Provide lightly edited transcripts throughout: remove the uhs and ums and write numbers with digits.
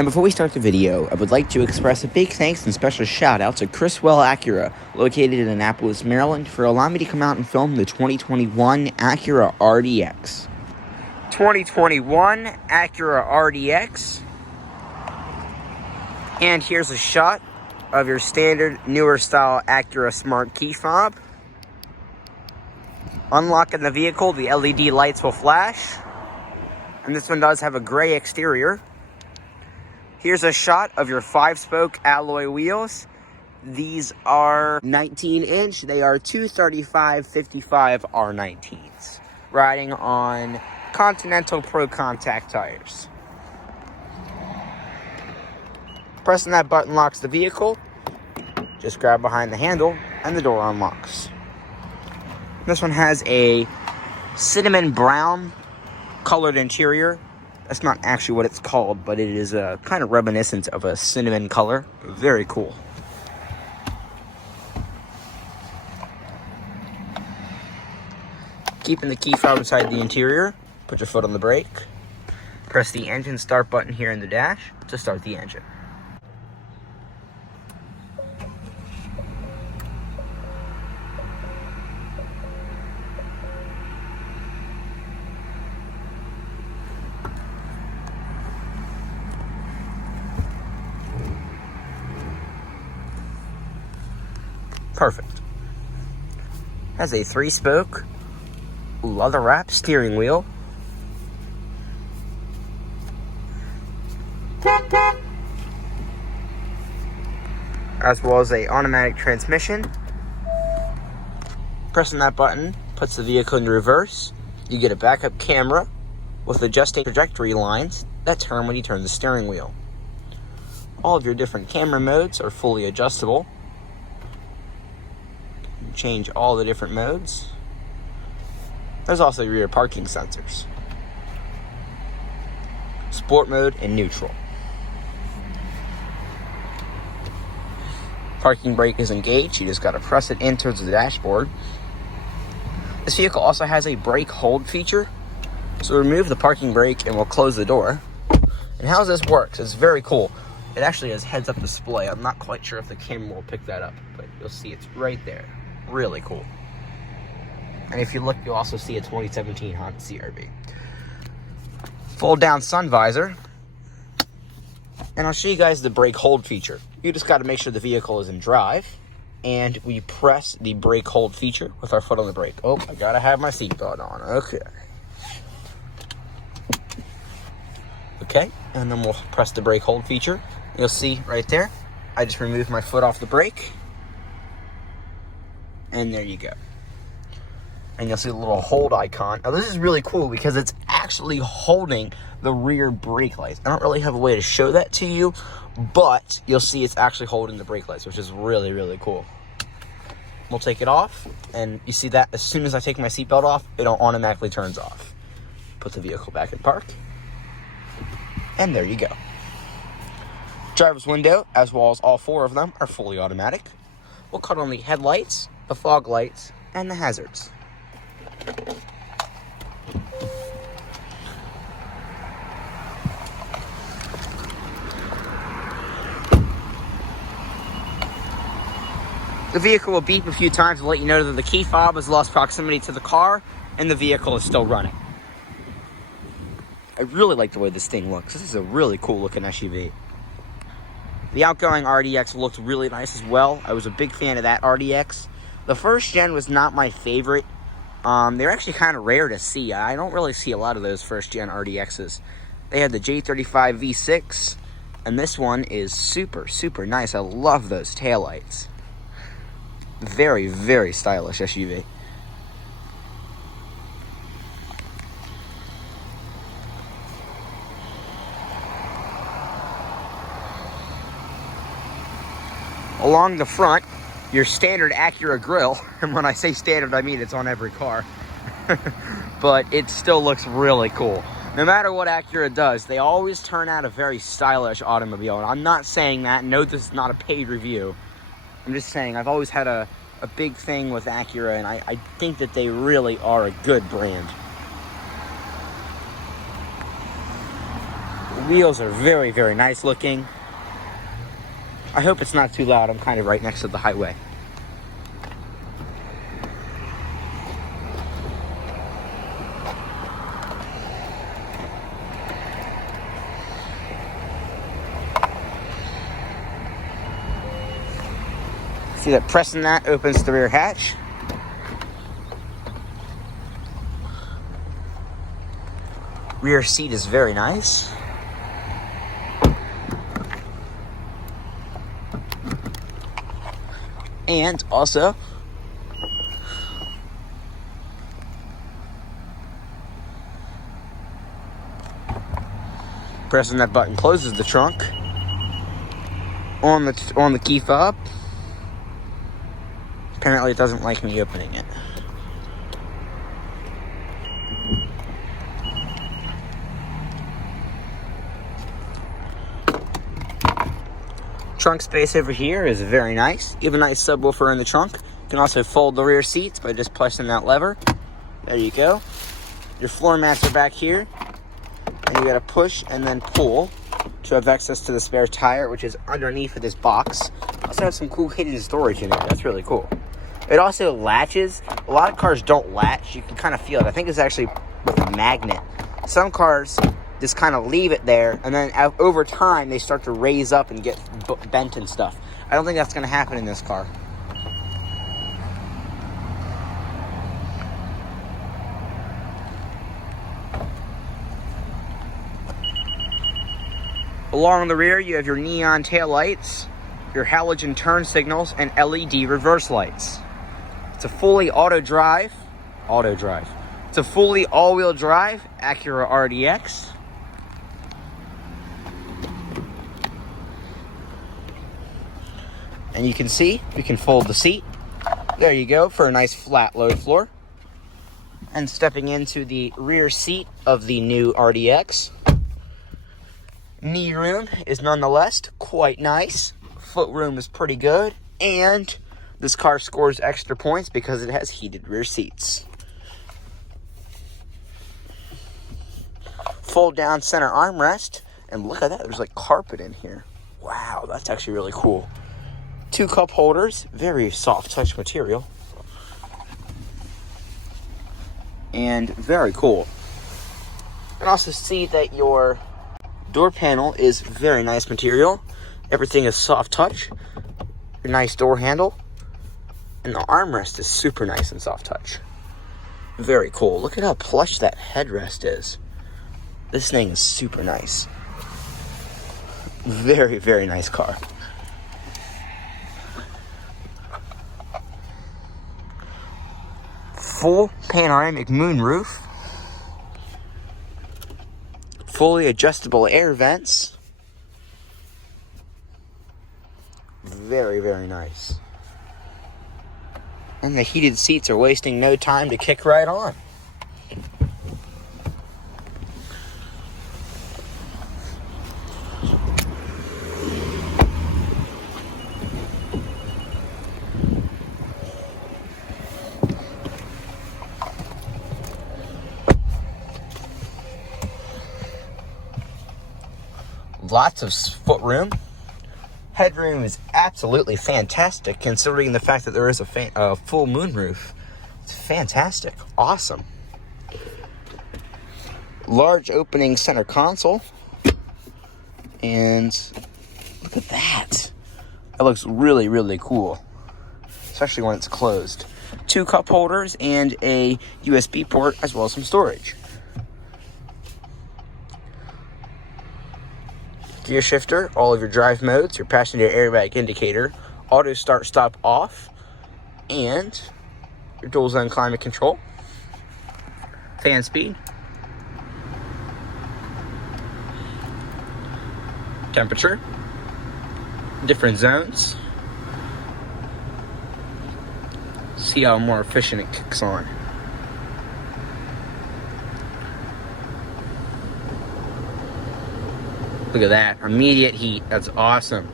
And before we start the video, I would like to express a big thanks and special shout out to Criswell Acura, located in Annapolis, Maryland, for allowing me to come out and film the 2021 Acura RDX. 2021 Acura RDX. And here's a shot of your standard newer style Acura smart key fob. Unlocking the vehicle, the LED lights will flash. And this one does have a gray exterior. Here's a shot of your 5-spoke alloy wheels. These are 19-inch. They are 235/55 R19s. Riding on Continental Pro Contact tires. Pressing that button locks the vehicle. Just grab behind the handle and the door unlocks. This one has a cinnamon brown colored interior. That's not actually what it's called, but it is kind of reminiscent of a cinnamon color. Very cool. Keeping the key fob inside the interior, put your foot on the brake. Press the engine start button here in the dash to start the engine. Perfect. Has a 3-spoke leather wrap steering wheel. As well as a automatic transmission. Pressing that button puts the vehicle into reverse. You get a backup camera with adjusting trajectory lines that turn when you turn the steering wheel. All of your different camera modes are fully adjustable. Change all the different modes. There's also rear parking sensors. Sport mode and neutral. Parking brake is engaged. You just got to press it in towards the dashboard. This vehicle also has a brake hold feature. So remove the parking brake and we'll close the door. And how this works, it's very cool. It actually has heads-up display. I'm not quite sure if the camera will pick that up, but you'll see it's right there. Really cool. And if you look, you'll also see a 2017 Honda CR-V. Fold down sun visor. And I'll show you guys the brake hold feature. You just got to make sure the vehicle is in drive. And we press the brake hold feature with our foot on the brake. Oh, I gotta have my seatbelt on. Okay. Okay, and then we'll press the brake hold feature. You'll see right there, I just removed my foot off the brake. And there you go. And you'll see the little hold icon. Now this is really cool because it's actually holding the rear brake lights. I don't really have a way to show that to you, but you'll see it's actually holding the brake lights, which is really, really cool. We'll take it off, and you see that as soon as I take my seatbelt off, it automatically turns off. Put the vehicle back in park. And there you go. Driver's window, as well as all 4 of them, are fully automatic. We'll cut on the headlights, the fog lights, and the hazards. The vehicle will beep a few times to let you know that the key fob has lost proximity to the car and the vehicle is still running. I really like the way this thing looks. This is a really cool looking SUV. The outgoing RDX looked really nice as well. I was a big fan of that RDX. The first gen was not my favorite. They're actually kind of rare to see. I don't really see a lot of those first gen RDXs. They had the J35 V6, and this one is super, super nice. I love those taillights. Very, very stylish SUV. Along the front, your standard Acura grille, and when I say standard, I mean it's on every car, but it still looks really cool. No matter what Acura does, they always turn out a very stylish automobile, and I'm not saying that. No, this is not a paid review. I'm just saying I've always had a big thing with Acura, and I think that they really are a good brand. Wheels are very, very nice looking. I hope it's not too loud. I'm kind of right next to the highway. See that pressing that opens the rear hatch. Rear seat is very nice. And also, pressing that button closes the trunk. On the key fob. Apparently it doesn't like me opening it. Trunk space over here is very nice. You have a nice subwoofer in the trunk. You can also fold the rear seats by just pressing that lever. There you go. Your floor mats are back here. And you gotta push and then pull to have access to the spare tire, which is underneath of this box. Also have some cool hidden storage in there. That's really cool. It also latches. A lot of cars don't latch. You can kind of feel it. I think it's actually with a magnet. Some cars just kind of leave it there, and then over time they start to raise up and get bent and stuff. I don't think that's going to happen in this car. Along the rear, you have your neon tail lights, your halogen turn signals, and LED reverse lights. It's a fully auto drive. It's a fully all-wheel drive Acura RDX. And you can see, we can fold the seat. There you go, for a nice flat load floor. And stepping into the rear seat of the new RDX. Knee room is nonetheless quite nice. Foot room is pretty good. And this car scores extra points because it has heated rear seats. Fold down center armrest. And look at that, there's like carpet in here. Wow, that's actually really cool. 2 cup holders, very soft touch material. And very cool. And also see that your door panel is very nice material. Everything is soft touch. A nice door handle. And the armrest is super nice and soft touch. Very cool. Look at how plush that headrest is. This thing is super nice. Very, very nice car. Full panoramic moonroof. Fully adjustable air vents. Very, very nice. And the heated seats are wasting no time to kick right on. Lots of footroom. Headroom is absolutely fantastic considering the fact that there is a full moonroof. It's fantastic. Awesome. Large opening center console. And look at that. That looks really, really cool. Especially when it's closed. 2 cup holders and a USB port as well as some storage. Gear shifter, all of your drive modes, your passenger airbag indicator, auto start stop off, and your dual zone climate control, fan speed, temperature, different zones. See how more efficient it kicks on. Look at that, immediate heat, that's awesome.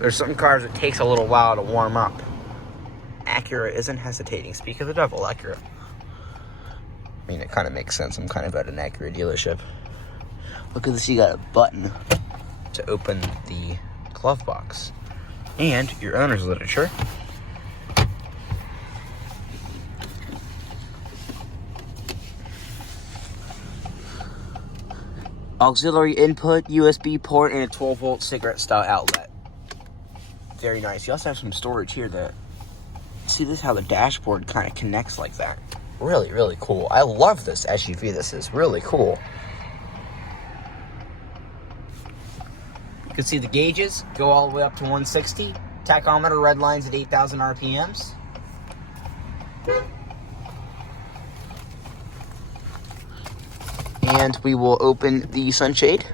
There's some cars it takes a little while to warm up. Acura isn't hesitating, speak of the devil, Acura. I mean, it kind of makes sense, I'm kind of at an Acura dealership. Look at this, you got a button to open the glove box. And your owner's literature. Auxiliary input, USB port, and a 12-volt cigarette-style outlet. Very nice. You also have some storage here that... See, this is how the dashboard kind of connects like that. Really, really cool. I love this SUV. This is really cool. You can see the gauges go all the way up to 160. Tachometer red lines at 8,000 RPMs. And we will open the sunshade.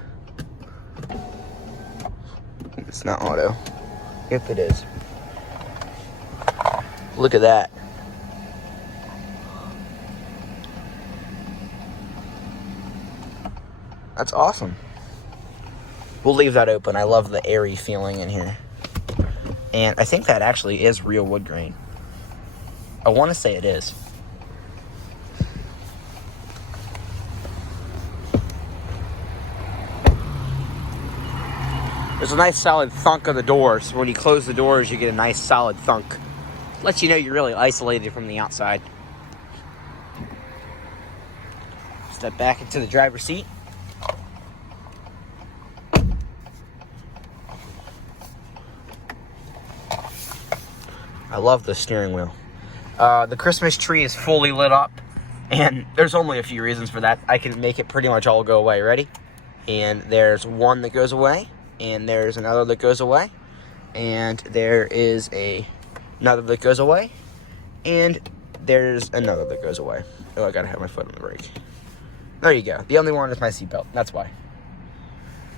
It's not auto. Yep, it is. Look at that. That's awesome. We'll leave that open. I love the airy feeling in here. And I think that actually is real wood grain. I want to say it is. There's a nice solid thunk of the doors. So when you close the doors, you get a nice solid thunk. Lets you know you're really isolated from the outside. Step back into the driver's seat. I love the steering wheel. The Christmas tree is fully lit up, and there's only a few reasons for that. I can make it pretty much all go away. Ready? And there's one that goes away, and there's another that goes away, and there is another that goes away, and there's another that goes away. Oh, I gotta have my foot on the brake. There you go. The only one is my seatbelt. That's why.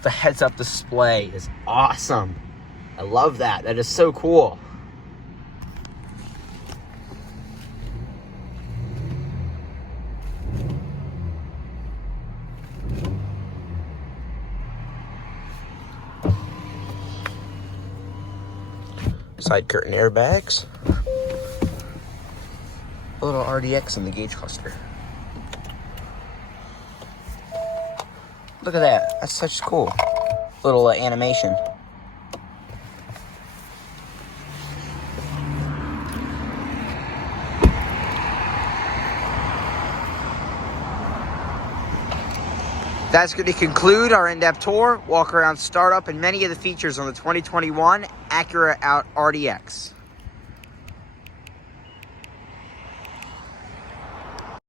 The heads-up display is awesome. I love that. That is so cool. Side curtain airbags. A little RDX in the gauge cluster. Look at that. That's such cool. Little animation. That's going to conclude our in-depth tour, walk around, startup, and many of the features on the 2021 Acura RDX.